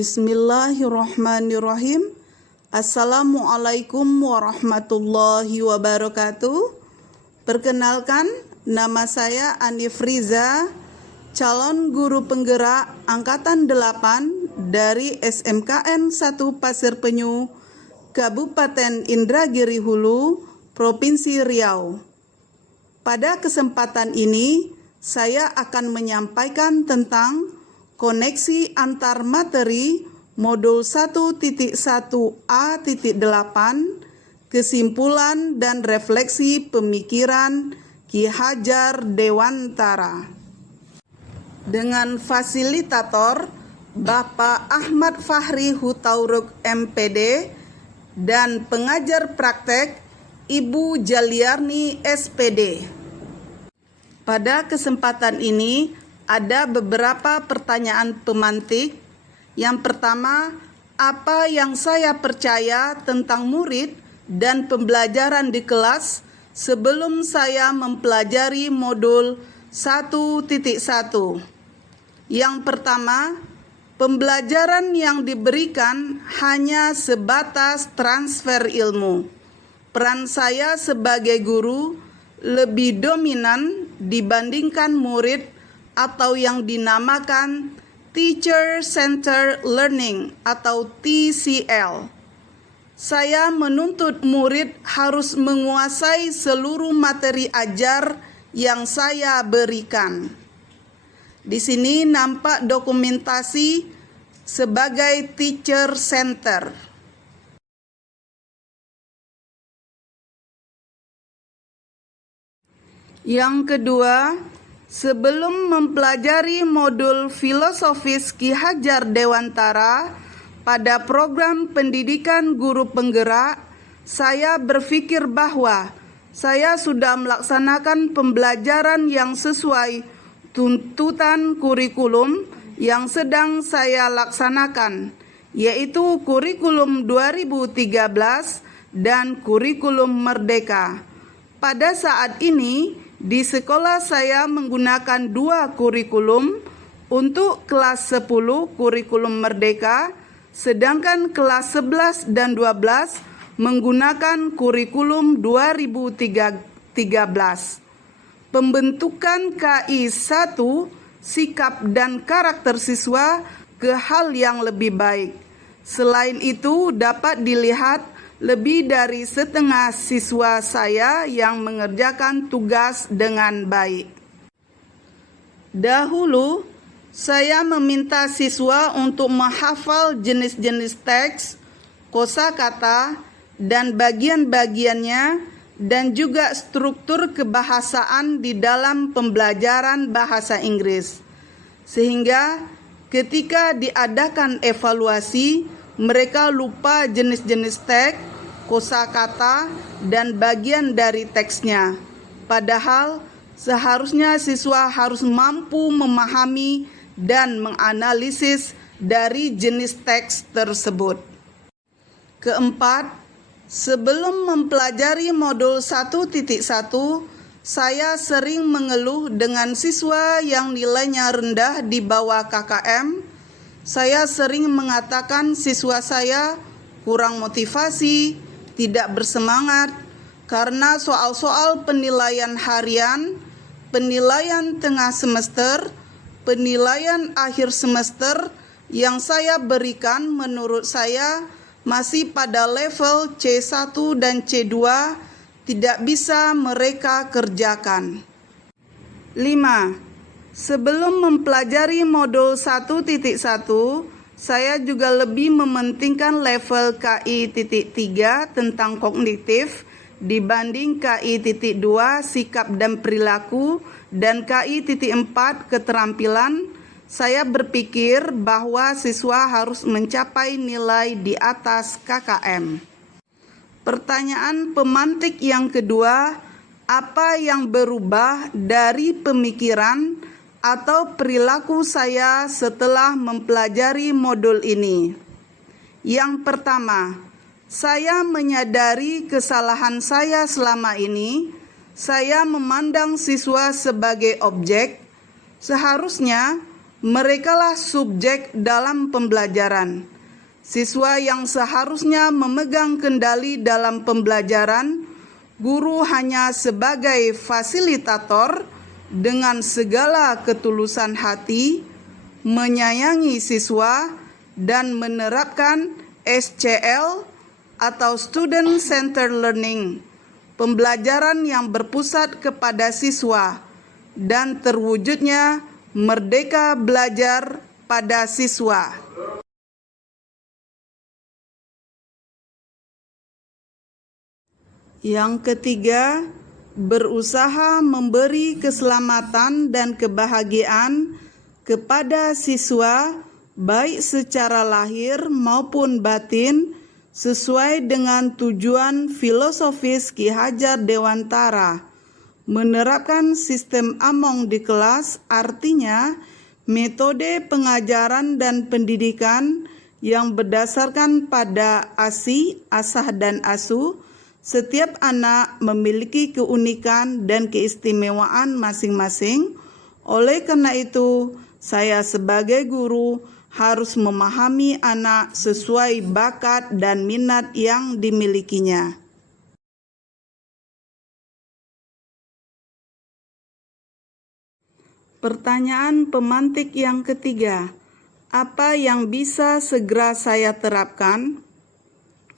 Bismillahirrahmanirrahim. Assalamualaikum warahmatullahi wabarakatuh. Perkenalkan, nama saya Anif Riza, calon guru penggerak Angkatan 8 dari SMKN 1 Pasir Penyu, Kabupaten Indragiri Hulu, Provinsi Riau. Pada kesempatan ini, saya akan menyampaikan tentang koneksi antar materi modul 1.1a.8, kesimpulan dan refleksi pemikiran Ki Hajar Dewantara. Dengan fasilitator Bapak Ahmad Fahri Hutauruk MPD dan pengajar praktek Ibu Jaliarni SPD. Pada kesempatan ini ada beberapa pertanyaan pemantik. Yang pertama, apa yang saya percaya tentang murid dan pembelajaran di kelas sebelum saya mempelajari modul 1.1? Yang pertama, pembelajaran yang diberikan hanya sebatas transfer ilmu. Peran saya sebagai guru lebih dominan dibandingkan murid atau yang dinamakan Teacher Centered Learning atau TCL. Saya menuntut murid harus menguasai seluruh materi ajar yang saya berikan. Di sini nampak dokumentasi sebagai Teacher Center. Yang kedua, sebelum mempelajari modul filosofis Ki Hajar Dewantara pada program pendidikan guru penggerak, saya berpikir bahwa saya sudah melaksanakan pembelajaran yang sesuai tuntutan kurikulum yang sedang saya laksanakan, yaitu kurikulum 2013 dan kurikulum Merdeka. Pada saat ini, di sekolah saya menggunakan dua kurikulum. Untuk kelas 10 kurikulum Merdeka, sedangkan kelas 11 dan 12 menggunakan kurikulum 2013. Pembentukan KI 1, sikap dan karakter siswa ke hal yang lebih baik. Selain itu, dapat dilihat lebih dari setengah siswa saya yang mengerjakan tugas dengan baik. Dahulu, saya meminta siswa untuk menghafal jenis-jenis teks, kosakata, dan bagian-bagiannya, dan juga struktur kebahasaan di dalam pembelajaran bahasa Inggris. Sehingga ketika diadakan evaluasi, mereka lupa jenis-jenis teks, kosakata, dan bagian dari teksnya. Padahal seharusnya siswa harus mampu memahami dan menganalisis dari jenis teks tersebut. Keempat, sebelum mempelajari modul 1.1, saya sering mengeluh dengan siswa yang nilainya rendah di bawah KKM. Saya sering mengatakan siswa saya kurang motivasi, tidak bersemangat, karena soal-soal penilaian harian, penilaian tengah semester, penilaian akhir semester yang saya berikan menurut saya masih pada level C1 dan C2, tidak bisa mereka kerjakan. 5. Sebelum mempelajari modul 1.1, saya juga lebih mementingkan level KI.3 tentang kognitif dibanding KI.2 sikap dan perilaku dan KI.4 keterampilan. Saya berpikir bahwa siswa harus mencapai nilai di atas KKM. Pertanyaan pemantik yang kedua, apa yang berubah dari pemikiran atau perilaku saya setelah mempelajari modul ini? Yang pertama, saya menyadari kesalahan saya selama ini. Saya memandang siswa sebagai objek. Seharusnya Merekalah subjek dalam pembelajaran. Siswa yang seharusnya memegang kendali dalam pembelajaran, guru hanya sebagai fasilitator dengan segala ketulusan hati, menyayangi siswa, dan menerapkan SCL atau Student Centered Learning, pembelajaran yang berpusat kepada siswa dan terwujudnya merdeka belajar pada siswa. Yang ketiga, berusaha memberi keselamatan dan kebahagiaan kepada siswa baik secara lahir maupun batin sesuai dengan tujuan filosofis Ki Hajar Dewantara. Menerapkan sistem Among di kelas artinya metode pengajaran dan pendidikan yang berdasarkan pada ASI, asah dan asuh. Setiap anak memiliki keunikan dan keistimewaan masing-masing. Oleh karena itu, saya sebagai guru harus memahami anak sesuai bakat dan minat yang dimilikinya. Pertanyaan pemantik yang ketiga, apa yang bisa segera saya terapkan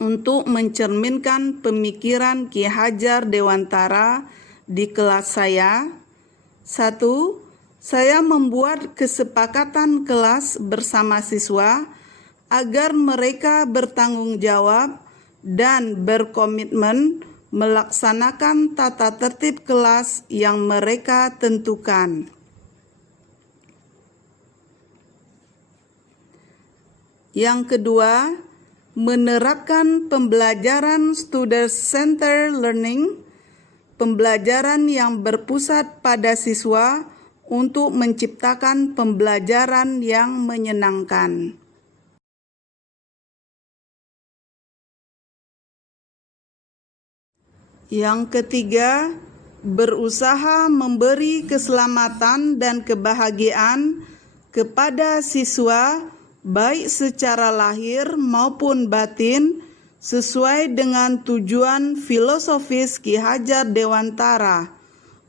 untuk mencerminkan pemikiran Ki Hajar Dewantara di kelas saya? 1. Saya membuat kesepakatan kelas bersama siswa agar mereka bertanggung jawab dan berkomitmen melaksanakan tata tertib kelas yang mereka tentukan. Yang kedua, menerapkan pembelajaran student-centered learning, pembelajaran yang berpusat pada siswa untuk menciptakan pembelajaran yang menyenangkan. Yang ketiga, berusaha memberi keselamatan dan kebahagiaan kepada siswa baik secara lahir maupun batin sesuai dengan tujuan filosofis Ki Hajar Dewantara.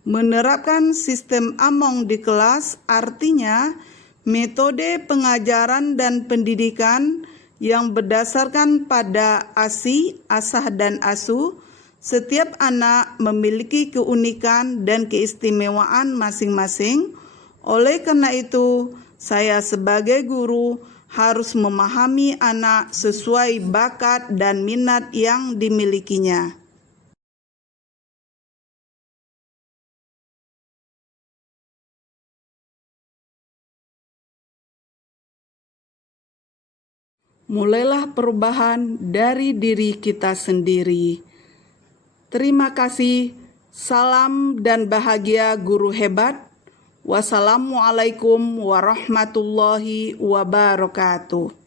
Menerapkan sistem Among di kelas artinya metode pengajaran dan pendidikan yang berdasarkan pada ASI, asah dan asuh. Setiap anak memiliki keunikan dan keistimewaan masing-masing. Oleh karena itu, saya sebagai guru harus memahami anak sesuai bakat dan minat yang dimilikinya. Mulailah perubahan dari diri kita sendiri. Terima kasih. Salam dan bahagia guru hebat. Wassalamualaikum warahmatullahi wabarakatuh.